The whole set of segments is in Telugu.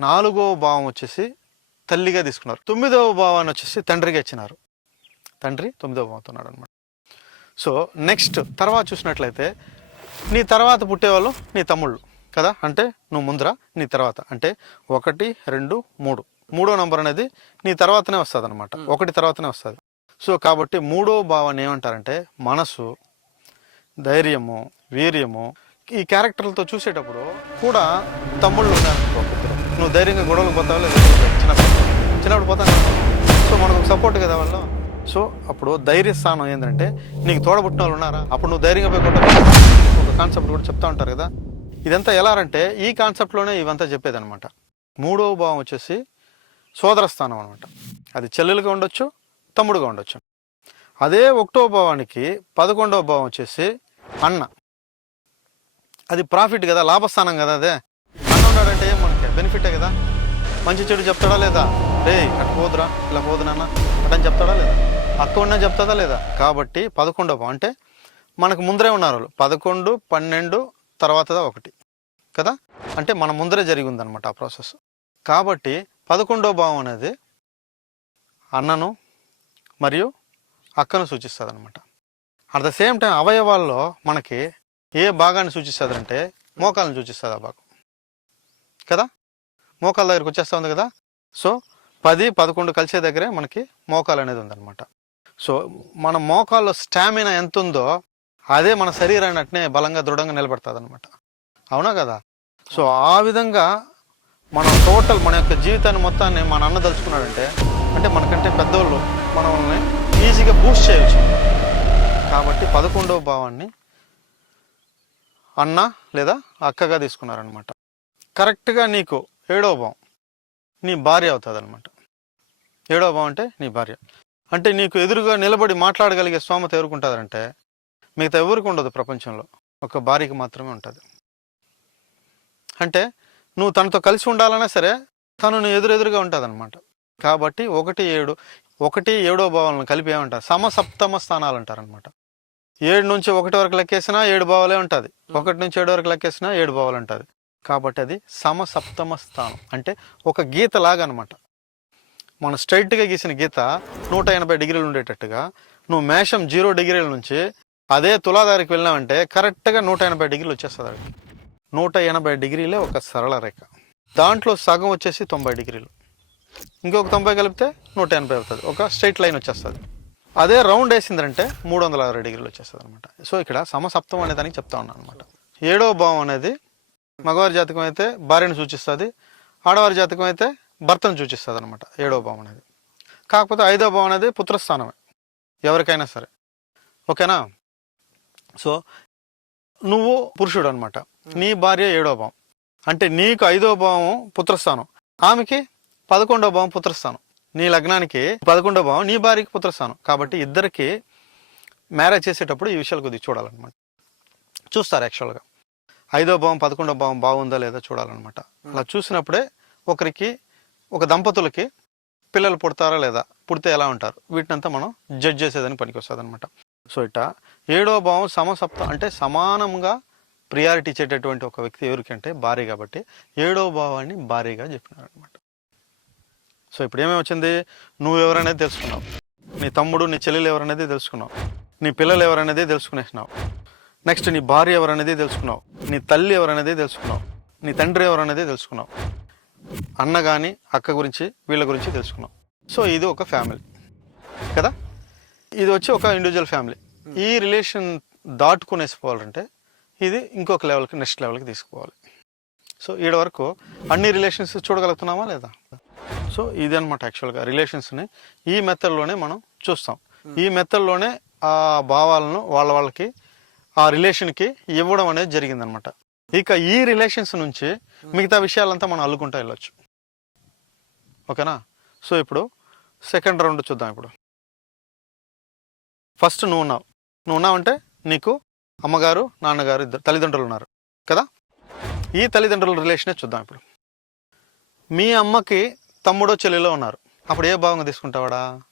నాలుగో భావం వచ్చేసి తల్లిగా తీసుకున్నారు. తొమ్మిదవ భావాన్ని వచ్చేసి తండ్రిగా ఇచ్చినారు. తండ్రి తొమ్మిదవ భావంతో ఉన్నాడు అనమాట సో నెక్స్ట్ తర్వాత చూసినట్లయితే నీ తర్వాత పుట్టేవాళ్ళు నీ తమ్ముళ్ళు కదా? అంటే నువ్వు ముందర నీ తర్వాత. అంటే ఒకటి రెండు మూడు. మూడో నంబర్ అనేది నీ తర్వాతనే వస్తుంది అనమాట ఒకటి తర్వాతనే వస్తుంది. సో కాబట్టి మూడో భావాన్ని ఏమంటారంటే మనసు ధైర్యము వీర్యము ఈ క్యారెక్టర్లతో చూసేటప్పుడు కూడా తమ్ముళ్ళు ఉన్నారు నువ్వు ధైర్యంగా గొడవలు పోతావు లేదా? చిన్నప్పుడు చిన్నప్పుడు పోతాను. సో మనకు సపోర్ట్ కదా వాళ్ళు. సో అప్పుడు ధైర్య స్థానం ఏంటంటే నీకు తోడబుట్టిన వాళ్ళు ఉన్నారా? అప్పుడు నువ్వు ధైర్యంగా పోయి కొట్ట ఒక కాన్సెప్ట్ కూడా చెప్తా ఉంటారు కదా. ఇదంతా ఎలా అంటే ఈ కాన్సెప్ట్లోనే ఇవంతా చెప్పేదనమాట మూడవ భావం వచ్చేసి సోదర స్థానం అనమాట అది చెల్లెలుగా ఉండొచ్చు తమ్ముడుగా ఉండొచ్చు. అదే ఒకటో భావానికి పదకొండవ భావం వచ్చేసి అన్న. అది ప్రాఫిట్ కదా లాభస్థానం కదా అదే. అన్న ఉన్నాడంటే బెనిఫిటే కదా? మంచి చెడు చెప్తాడా లేదా? రే అటు పోదురా ఇలా పోదు నాన్న. అటని చెప్తాడా లేదా? అక్క ఉన్నా చెప్తాదా లేదా? కాబట్టి పదకొండవ అంటే మనకు ముందరే ఉన్నారు వాళ్ళు. పదకొండు పన్నెండు తర్వాత ఒకటి. కదా? అంటే మన ముందరే జరిగి ఉందన్నమాట ఆ ప్రాసెస్. కాబట్టి పదకొండో భావం అనేది అన్నను మరియు అక్కను సూచిస్తుంది అనమాట అట్ ద సేమ్ టైం అవయవాల్లో మనకి ఏ భాగాన్ని సూచిస్తుంది అంటే మోకాలను సూచిస్తుంది ఆ భాగం. కదా? మోకాల దగ్గరికి వచ్చేస్తూ ఉంది కదా? సో పది పదకొండు కలిసే దగ్గరే మనకి మోకాలు అనేది ఉందన్నమాట. సో మన మోకాల్లో స్టామినా ఎంత ఉందో అదే మన శరీరాన్ని అట్నే బలంగా దృఢంగా నిలబడుతుంది అనమాట అవునా కదా? సో ఆ విధంగా మనం టోటల్ మన యొక్క జీవితాన్ని మొత్తాన్ని మన అన్న దలుచుకున్నాడంటే అంటే మనకంటే పెద్దోళ్ళు మనల్ని ఈజీగా బూస్ట్ చేయవచ్చు కాబట్టి పదకొండవ భావాన్ని అన్న లేదా అక్కగా తీసుకున్నారనమాట కరెక్ట్గా నీకు ఏడవ భావం. నీ భార్య అవుతుంది అనమాట ఏడవ భావం అంటే నీ భార్య. అంటే నీకు ఎదురుగా నిలబడి మాట్లాడగలిగే స్తోమత ఎవరుకుంటుందంటే మిగతా ఎవరికి ఉండదు ప్రపంచంలో. ఒక భార్యకి మాత్రమే ఉంటుంది. అంటే నువ్వు తనతో కలిసి ఉండాలన్నా సరే తను నీ ఎదురెదురుగా ఉంటుంది అనమాట కాబట్టి ఒకటి ఏడు ఒకటి ఏడో భావాలను కలిపి ఏమంటారు? సమసప్తమ స్థానాలు అంటారనమాట ఏడు నుంచి ఒకటి వరకు లెక్కేసినా ఏడు భావాలే ఉంటుంది. ఒకటి నుంచి ఏడు వరకు లెక్కేసినా ఏడు భావాలు ఉంటుంది. కాబట్టి అది సమసప్తమ స్థానం. అంటే ఒక గీత లాగా అనమాట మనం స్ట్రైట్గా గీసిన గీత నూట ఎనభై డిగ్రీలు ఉండేటట్టుగా నువ్వు మేషం జీరో డిగ్రీల నుంచి అదే తులాదారికి వెళ్ళినావంటే కరెక్ట్గా నూట ఎనభై డిగ్రీలు వచ్చేస్తుంది అక్కడికి. నూట ఎనభై డిగ్రీలే ఒక సరళ రేఖ. దాంట్లో సగం వచ్చేసి తొంభై డిగ్రీలు. ఇంకొక తొంభై కలిపితే నూట ఎనభై అవుతుంది. ఒక స్ట్రైట్ లైన్ వచ్చేస్తుంది. అదే రౌండ్ వేసిందంటే మూడు వందల అరవై డిగ్రీలు వచ్చేస్తుంది అనమాట సో ఇక్కడ సమసప్తం అనే దానికి చెప్తా ఉన్నాను అనమాట ఏడో భావం అనేది మగవారి జాతకం అయితే భార్యను సూచిస్తుంది ఆడవారి జాతకం అయితే భర్తను సూచిస్తుంది అనమాట ఏడవ భావం అనేది. కాకపోతే ఐదో భావం అనేది పుత్రస్థానమే ఎవరికైనా సరే. ఓకేనా? సో నువ్వు పురుషుడు అనమాట నీ భార్య ఏడో భావం. అంటే నీకు ఐదో భావం పుత్రస్థానం ఆమెకి పదకొండో భావం పుత్రస్థానం. నీ లగ్నానికి పదకొండో భావం నీ భార్యకి పుత్రస్థానం. కాబట్టి ఇద్దరికి మ్యారేజ్ చేసేటప్పుడు ఈ విషయాలు కొద్దిగా చూడాలన్నమాట. చూస్తారు యాక్చువల్గా. ఐదో భావం పదకొండో భావం బాగుందా లేదా చూడాలన్నమాట. అలా చూసినప్పుడే ఒకరికి ఒక దంపతులకి పిల్లలు పుడతారా లేదా పుడితే ఎలా ఉంటారు? వీటినంతా మనం జడ్జ్ చేసేదని పనికి వస్తుంది అనమాట సో ఇట్ట ఏడో భావం సమసప్త అంటే సమానంగా ప్రియారిటీ ఇచ్చేటటువంటి ఒక వ్యక్తి ఎవరికంటే భార్య కాబట్టి ఏడో భావాన్ని భారీగా చెప్పినారనమాట సో ఇప్పుడు ఏమేమి వచ్చింది? నువ్వు ఎవరనేది తెలుసుకున్నావు. నీ తమ్ముడు నీ చెల్లెలు ఎవరనేది తెలుసుకున్నావు. నీ పిల్లలు ఎవరనేది తెలుసుకునేసినావు. నెక్స్ట్ నీ భార్య ఎవరనేది తెలుసుకున్నావు. నీ తల్లి ఎవరనేది తెలుసుకున్నావు. నీ తండ్రి ఎవరనేది తెలుసుకున్నావు. అన్న కానీ అక్క గురించి వీళ్ళ గురించి తెలుసుకున్నావు. సో ఇది ఒక ఫ్యామిలీ కదా? ఇది వచ్చి ఒక ఇండివిజువల్ ఫ్యామిలీ ఈ రిలేషన్ దాటుకునేసిపోవాలంటే ఇది ఇంకొక లెవెల్కి నెక్స్ట్ లెవెల్కి తీసుకుపోవాలి. సో ఈడ వరకు అన్ని రిలేషన్స్ చూడగలుగుతున్నామా లేదా? సో ఇది అనమాట యాక్చువల్గా రిలేషన్స్ని ఈ మెథడ్లోనే మనం చూస్తాం. ఈ మెథడ్లోనే ఆ భావాలను వాళ్ళ వాళ్ళకి ఆ రిలేషన్కి ఇవ్వడం అనేది జరిగిందనమాట. ఇక ఈ రిలేషన్స్ నుంచి మిగతా విషయాలంతా మనం అల్లుకుంటా వెళ్ళొచ్చు. ఓకేనా? సో ఇప్పుడు సెకండ్ రౌండ్ చూద్దాం ఇప్పుడు. ఫస్ట్ నువ్వు ఉన్నావు. నువ్వు ఉన్నావంటే నీకు అమ్మగారు నాన్నగారు ఇద్దరు తల్లిదండ్రులు ఉన్నారు. కదా? ఈ తల్లిదండ్రుల రిలేషనే చూద్దాం ఇప్పుడు. మీ అమ్మకి తమ్ముడో చెల్లెలో ఉన్నారు. అప్పుడు ఏ భావంగా తీసుకుంటావాడా?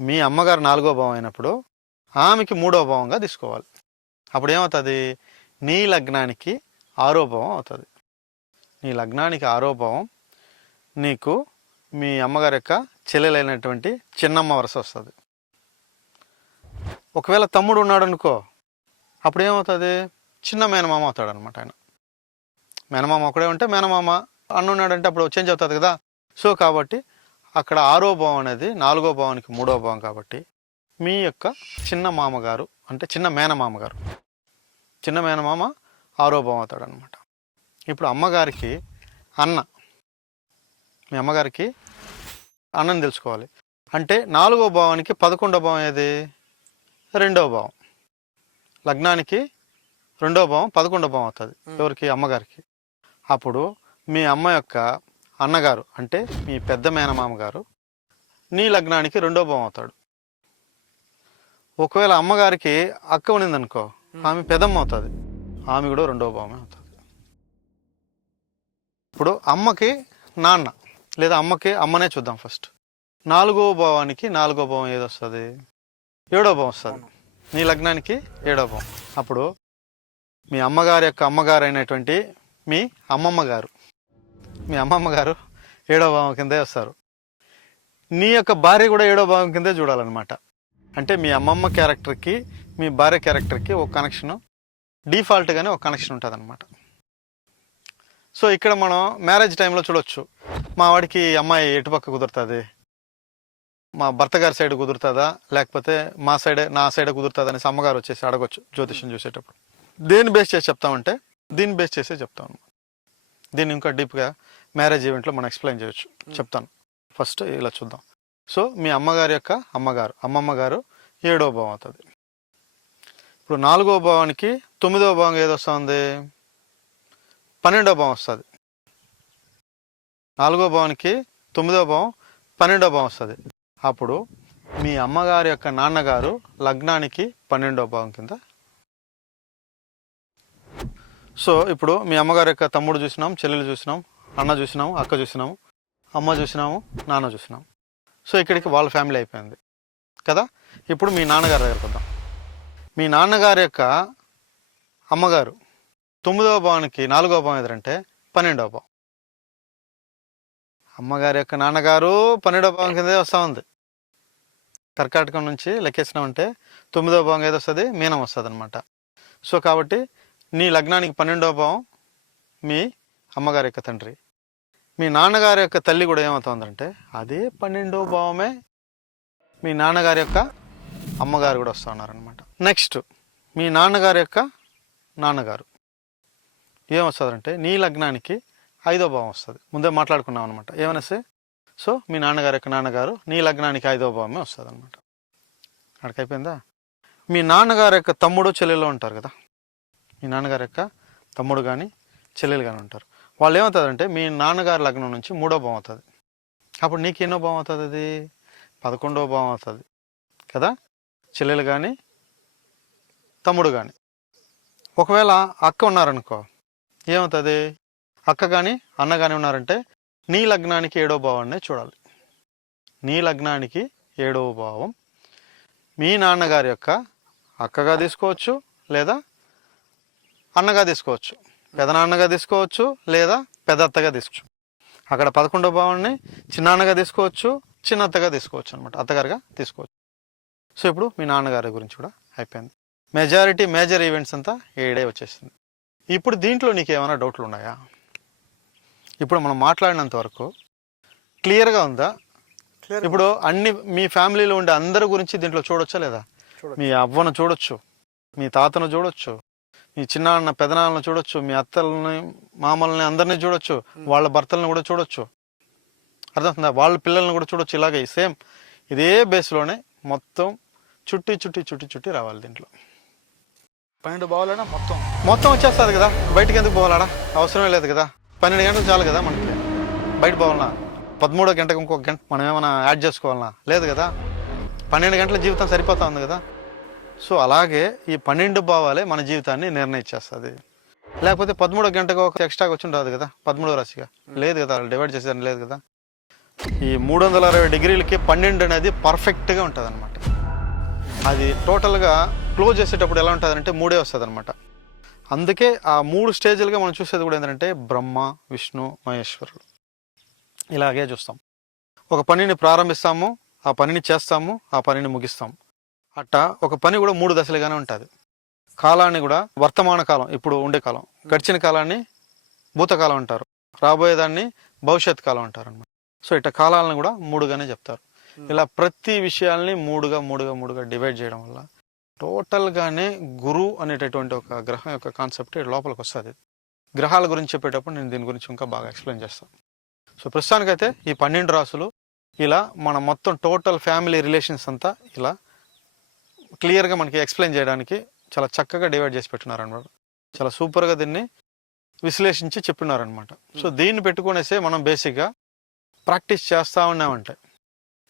మీ అమ్మగారు నాలుగో భావం అయినప్పుడు ఆమెకి మూడో భావంగా తీసుకోవాలి. అప్పుడు ఏమవుతుంది నీ లగ్నానికి ఆరో భావం అవుతుంది. నీ లగ్నానికి ఆరో భావం నీకు మీ అమ్మగారి యొక్క చెల్లెలైనటువంటి చిన్నమ్మ వరుస వస్తుంది. ఒకవేళ తమ్ముడు ఉన్నాడు అనుకో అప్పుడు ఏమవుతుంది చిన్న మేనమామ అవుతాడు అనమాట ఆయన. మేనమామ ఒకడే ఉంటే మేనమామ అన్న ఉన్నాడంటే అప్పుడు చేంజ్ అవుతుంది కదా. సో కాబట్టి అక్కడ ఆరో భావం అనేది నాలుగో భావానికి మూడో భావం కాబట్టి మీ యొక్క చిన్న మామగారు అంటే చిన్న మేనమామ గారు చిన్న మేనమామ ఆరో భావం అవుతాడు అనమాట ఇప్పుడు అమ్మగారికి అన్న మీ అమ్మగారికి అన్నని తెలుసుకోవాలి. అంటే నాలుగో భావానికి పదకొండో భావం ఏది? రెండో భావం. లగ్నానికి రెండో భావం పదకొండో భావం అవుతుంది. ఎవరికి? అమ్మగారికి. అప్పుడు మీ అమ్మ యొక్క అన్నగారు అంటే మీ పెద్ద మేనమామ గారు నీ లగ్నానికి రెండో భావం అవుతాడు. ఒకవేళ అమ్మగారికి అక్క ఉన్నిందనుకో ఆమె పెదమ్మ అవుతుంది ఆమె కూడా రెండో భావమే అవుతుంది. ఇప్పుడు అమ్మకి నాన్న లేదా అమ్మకి అమ్మనే చూద్దాం ఫస్ట్. నాలుగో భావానికి నాలుగో భావం ఏది వస్తుంది ఏడో భావం వస్తుంది. నీ లగ్నానికి ఏడో భావం. అప్పుడు మీ అమ్మగారి యొక్క అమ్మగారు అయినటువంటి మీ అమ్మమ్మ గారు మీ అమ్మమ్మ గారు ఏడో భావం కిందే వస్తారు. నీ యొక్క భార్య కూడా ఏడో భావం కిందే చూడాలన్నమాట. అంటే మీ అమ్మమ్మ క్యారెక్టర్కి మీ భార్య క్యారెక్టర్కి ఒక కనెక్షను డిఫాల్ట్గానే ఒక కనెక్షన్ ఉంటుంది అనమాట సో ఇక్కడ మనం మ్యారేజ్ టైంలో చూడొచ్చు. మా వాడికి అమ్మాయి ఎటుపక్క కుదురుతుంది? మా భర్త గారి సైడ్ కుదురుతుందా? లేకపోతే మా సైడే నా సైడే కుదురుతుంది అనేసి అమ్మగారు వచ్చేసి అడగొచ్చు జ్యోతిష్యం చూసేటప్పుడు. దేన్ని బేస్ చేసి చెప్తామంటే దీన్ని బేస్ చేసే చెప్తాను దీన్ని ఇంకా డీప్గా మ్యారేజ్ ఈవెంట్లో మనం ఎక్స్ప్లెయిన్ చేయొచ్చు. చెప్తాను. ఫస్ట్ ఇలా చూద్దాం. సో మీ అమ్మగారి యొక్క అమ్మగారు అమ్మమ్మ గారు ఏడో భావం అవుతుంది. ఇప్పుడు నాలుగో భావానికి తొమ్మిదో భావం ఏదొస్తుంది పన్నెండో భావం వస్తుంది. నాలుగో భావానికి తొమ్మిదో భావం పన్నెండో భావం వస్తుంది. అప్పుడు మీ అమ్మగారి యొక్క నాన్నగారు లగ్నానికి పన్నెండో భావం కింద. సో ఇప్పుడు మీ అమ్మగారి యొక్క తమ్ముడు చూసినాం చెల్లెలు చూసినాం అన్న చూసినాము అక్క చూసినాము అమ్మ చూసినాము నాన్న చూసినాం. సో ఇక్కడికి వాళ్ళ ఫ్యామిలీ అయిపోయింది. కదా? ఇప్పుడు మీ నాన్నగారి దగ్గరకు వద్దాం. మీ నాన్నగారి యొక్క అమ్మగారు తొమ్మిదవ భావానికి నాలుగవ భావం ఎదురంటే పన్నెండవ భావం. అమ్మగారి యొక్క నాన్నగారు పన్నెండవ భావం కిందే వస్తూ ఉంది. కర్కాటకం నుంచి లెక్కేసినామంటే తొమ్మిదవ భావం ఏదో వస్తుంది మీనం వస్తుంది అనమాట సో కాబట్టి నీ లగ్నానికి పన్నెండవ భావం మీ అమ్మగారి యొక్క తండ్రి. మీ నాన్నగారి యొక్క తల్లి కూడా ఏమవుతుందంటే అదే పన్నెండో భావమే మీ నాన్నగారి యొక్క అమ్మగారు కూడా వస్తూ ఉన్నారనమాట నెక్స్ట్ మీ నాన్నగారి యొక్క నాన్నగారు ఏమొస్తుందంటే నీ లగ్నానికి ఐదో భావం వస్తుంది. ముందే మాట్లాడుకున్నాం అనమాట ఏమనేసి? సో మీ నాన్నగారి యొక్క నాన్నగారు నీ లగ్నానికి ఐదో భావమే వస్తుంది అనమాట అక్కడికి అయిపోయిందా మీ నాన్నగారి యొక్క తమ్ముడు చెల్లెలు ఉంటారు కదా? మీ నాన్నగారి యొక్క తమ్ముడు కానీ చెల్లెలు కానీ ఉంటారు. వాళ్ళు ఏమవుతుందంటే మీ నాన్నగారి లగ్నం నుంచి మూడో భావం అవుతుంది. అప్పుడు నీకు ఎన్నో భావం అవుతుంది అది? పదకొండవ భావం అవుతుంది. కదా? చెల్లెలు కానీ తమ్ముడు కానీ ఒకవేళ అక్క ఉన్నారనుకో ఏమవుతుంది? అక్క కానీ అన్న కానీ ఉన్నారంటే నీ లగ్నానికి ఏడో భావాన్ని చూడాలి. నీ లగ్నానికి ఏడవ భావం మీ నాన్నగారి యొక్క అక్కగా తీసుకోవచ్చు లేదా అన్నగా తీసుకోవచ్చు. పెదనాన్నగా తీసుకోవచ్చు లేదా పెదత్తగా తీసుకోవచ్చు. అక్కడ పదకొండో భావాన్ని చిన్నాన్నగా తీసుకోవచ్చు చిన్నత్తగా తీసుకోవచ్చు అనమాట అత్తగారుగా తీసుకోవచ్చు. సో ఇప్పుడు మీ నాన్నగారి గురించి కూడా అయిపోయింది. మెజారిటీ మేజర్ ఈవెంట్స్ అంతా ఏడే వచ్చేసింది. ఇప్పుడు దీంట్లో నీకు ఏమైనా డౌట్లు ఉన్నాయా? ఇప్పుడు మనం మాట్లాడినంత వరకు క్లియర్గా ఉందా? ఇప్పుడు అన్ని మీ ఫ్యామిలీలో ఉండే అందరి గురించి దీంట్లో చూడొచ్చా లేదా. మీ అవ్వను చూడొచ్చు మీ తాతను చూడొచ్చు మీ చిన్నాన్న పెదనాన్నను చూడొచ్చు మీ అత్తల్ని మామల్ని అందరినీ చూడొచ్చు వాళ్ళ భర్తలను కూడా చూడొచ్చు. అర్థమవుతుందా? వాళ్ళ పిల్లల్ని కూడా చూడొచ్చు ఇలాగే. సేమ్ ఇదే బేస్లోనే మొత్తం చుట్టి చుట్టి చుట్టి చుట్టి రావాలి దీంట్లో. పన్నెండు బావాలైనా మొత్తం. మొత్తం వచ్చేస్తుంది కదా? బయటికి ఎందుకు పోవాలడా? అవసరమే లేదు కదా? పన్నెండు గంటలు చాలు కదా మనకి? బయట పోవాలన్నా పదమూడో గంటకు ఇంకొక గంట మనం ఏమైనా యాడ్ చేసుకోవాలన్నా లేదు కదా? పన్నెండు గంటల జీవితం సరిపోతా ఉంది కదా? సో అలాగే ఈ పన్నెండు భావాలే మన జీవితాన్ని నిర్ణయించేస్తుంది. లేకపోతే పదమూడో గంటకు ఒక ఎక్స్ట్రాగా వచ్చి ఉంటుంది కదా? పదమూడో రాశిగా. లేదు కదా? డివైడ్ చేసేదాన్ని లేదు కదా? ఈ మూడు వందల అరవై డిగ్రీలకి పన్నెండు అనేది పర్ఫెక్ట్గా ఉంటుంది అనమాట అది టోటల్గా క్లోజ్ చేసేటప్పుడు ఎలా ఉంటుంది అంటే మూడే వస్తుంది అనమాట అందుకే ఆ మూడు స్టేజ్లుగా మనం చూసేది కూడా ఏంటంటే బ్రహ్మ విష్ణు మహేశ్వరుడు. ఇలాగే చూస్తాం. ఒక పనిని ప్రారంభిస్తాము ఆ పనిని చేస్తాము ఆ పనిని ముగిస్తాము అట్టా ఒక పని కూడా మూడు దశలుగానే ఉంటుంది. కాలాన్ని కూడా వర్తమాన కాలం ఇప్పుడు ఉండే కాలం గడిచిన కాలాన్ని భూతకాలం అంటారు. రాబోయేదాన్ని భవిష్యత్ కాలం అంటారు అనమాట సో ఇట్లా కాలాలను కూడా మూడుగానే చెప్తారు. ఇలా ప్రతి విషయాల్ని మూడుగా మూడుగా మూడుగా డివైడ్ చేయడం వల్ల టోటల్గానే గురు అనేటటువంటి ఒక గ్రహం యొక్క కాన్సెప్ట్ లోపలికి వస్తుంది. గ్రహాల గురించి చెప్పేటప్పుడు నేను దీని గురించి ఇంకా బాగా ఎక్స్ప్లెయిన్ చేస్తాను సో ప్రస్తుతానికైతే ఈ పన్నెండు రాసులు ఇలా మన మొత్తం టోటల్ ఫ్యామిలీ రిలేషన్స్ అంతా ఇలా క్లియర్గా మనకి ఎక్స్ప్లెయిన్ చేయడానికి చాలా చక్కగా డివైడ్ చేసి పెట్టున్నారు అనమాట చాలా సూపర్గా దీన్ని విశ్లేషించి చెప్పినారనమాట. సో దీన్ని పెట్టుకునేసే మనం బేసిక్గా ప్రాక్టీస్ చేస్తూ ఉన్నామంటే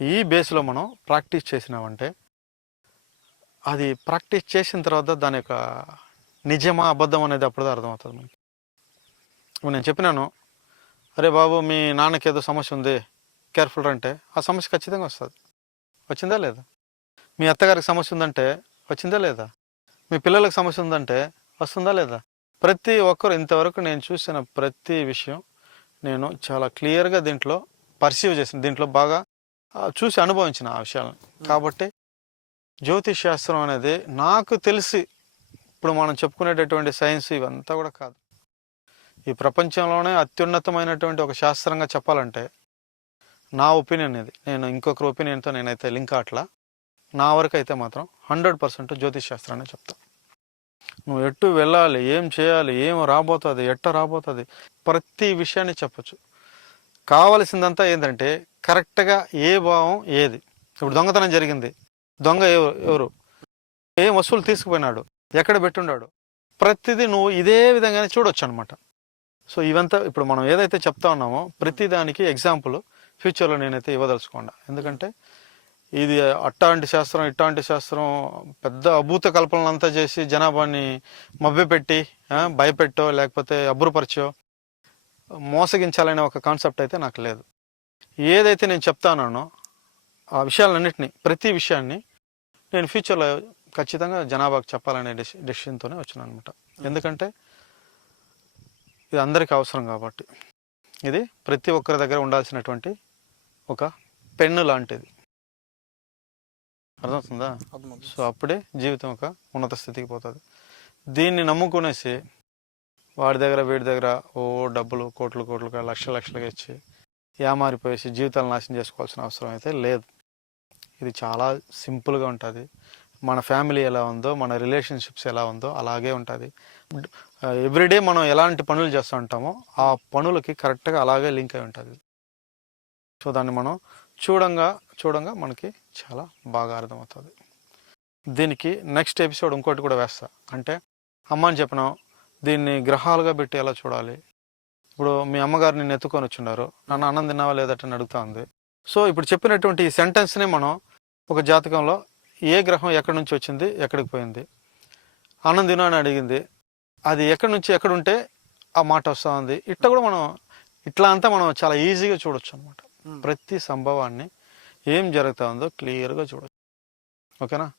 ఈ బేస్లో మనం ప్రాక్టీస్ చేసినామంటే అది ప్రాక్టీస్ చేసిన తర్వాత దాని యొక్క నిజమా అబద్ధం అనేది అప్పుడు అర్థమవుతుంది మనకి. ఇప్పుడు నేను చెప్పినాను అరే బాబు మీ నాన్నకి ఏదో సమస్య ఉంది కేర్ఫుల్ అంటే ఆ సమస్య ఖచ్చితంగా వస్తుంది. వచ్చిందా లేదా? మీ అత్తగారికి సమస్య ఉందంటే వచ్చిందా లేదా? మీ పిల్లలకు సమస్య ఉందంటే వస్తుందా లేదా? ప్రతి ఒక్కరు ఇంతవరకు నేను చూసిన ప్రతి విషయం నేను చాలా క్లియర్గా దీంట్లో పర్సీవ్ చేసిన దీంట్లో బాగా చూసి అనుభవించిన ఆ విషయాలను. కాబట్టి జ్యోతిష్ శాస్త్రం అనేది నాకు తెలిసి ఇప్పుడు మనం చెప్పుకునేటటువంటి సైన్స్ ఇవంతా కూడా కాదు. ఈ ప్రపంచంలోనే అత్యున్నతమైనటువంటి ఒక శాస్త్రంగా చెప్పాలంటే నా ఒపీనియన్ ఇది. నేను ఇంకొకరి ఒపీనియన్తో నేనైతే లింక్ అట్లా నా వరకు అయితే మాత్రం హండ్రెడ్ పర్సెంట్ జ్యోతిష్ శాస్త్రాన్ని చెప్తా. నువ్వు ఎటు వెళ్ళాలి ఏం చేయాలి ఏం రాబోతుంది ఎట్ట రాబోతుంది ప్రతి విషయాన్ని చెప్పొచ్చు. కావలసిందంతా ఏంటంటే కరెక్ట్గా ఏ భావం ఏది. ఇప్పుడు దొంగతనం జరిగింది. దొంగ ఎవరు? ఏ వస్తువులు తీసుకుపోయినాడు? ఎక్కడ పెట్టున్నాడు ప్రతిదీ నువ్వు ఇదే విధంగానే చూడొచ్చు అనమాట సో ఇవంతా ఇప్పుడు మనం ఏదైతే చెప్తా ఉన్నామో ప్రతిదానికి ఎగ్జాంపుల్ ఫ్యూచర్లో నేనైతే ఇవ్వదలుచుకోండా. ఎందుకంటే ఇది అట్టాంటి శాస్త్రం ఇట్టాంటి శాస్త్రం పెద్ద అభూత కల్పనలంతా చేసి జనాభాని మభ్యపెట్టి భయపెట్టో లేకపోతే అబ్బురపరిచో మోసగించాలనే ఒక కాన్సెప్ట్ అయితే నాకు లేదు. ఏదైతే నేను చెప్తానో ఆ విషయాలన్నింటినీ ప్రతి విషయాన్ని నేను ఫ్యూచర్లో ఖచ్చితంగా జనాభాకు చెప్పాలనే డెసి డెసిషన్తోనే వచ్చాను అనమాట ఎందుకంటే ఇది అందరికీ అవసరం కాబట్టి. ఇది ప్రతి ఒక్కరి దగ్గర ఉండాల్సినటువంటి ఒక పెన్ను లాంటిది. అర్థమవుతుందా. సో అప్పుడే జీవితం ఒక ఉన్నత స్థితికి పోతుంది. దీన్ని నమ్ముకునేసి వాడి దగ్గర వీడి దగ్గర ఓ డబ్బులు కోట్లు కోట్లుగా లక్షల లక్షలుగా ఇచ్చి ఏమారిపోయేసి జీవితాలు నాశనం చేసుకోవాల్సిన అవసరం అయితే లేదు. ఇది చాలా సింపుల్గా ఉంటుంది. మన ఫ్యామిలీ ఎలా ఉందో మన రిలేషన్షిప్స్ ఎలా ఉందో అలాగే ఉంటుంది. ఎవ్రీడే మనం ఎలాంటి పనులు చేస్తూ ఉంటామో ఆ పనులకి కరెక్ట్గా అలాగే లింక్ అయి ఉంటుంది. సో దాన్ని మనం చూడంగా చూడంగా మనకి చాలా బాగా అర్థమవుతుంది. దీనికి నెక్స్ట్ ఎపిసోడ్ ఇంకోటి కూడా వేస్తా. అంటే అమ్మ అని చెప్పినాం దీన్ని గ్రహాలుగా పెట్టి ఎలా చూడాలి? ఇప్పుడు మీ అమ్మగారు నిన్ను ఎత్తుకొని వచ్చిండారు నన్ను అన్నం తిన్నావా లేదంటే అడుగుతా ఉంది. సో ఇప్పుడు చెప్పినటువంటి ఈ సెంటెన్స్ని మనం ఒక జాతకంలో ఏ గ్రహం ఎక్కడి నుంచి వచ్చింది ఎక్కడికి పోయింది? అన్నం తిను అని అడిగింది. అది ఎక్కడి నుంచి ఎక్కడుంటే ఆ మాట వస్తూ ఉంది. ఇట్లా కూడా మనం ఇట్లా అంతా మనం చాలా ఈజీగా చూడొచ్చు అనమాట ప్రతి సంభవాన్ని ఏం జరుగుతుందో క్లియర్గా చూడచ్చు. ఓకేనా?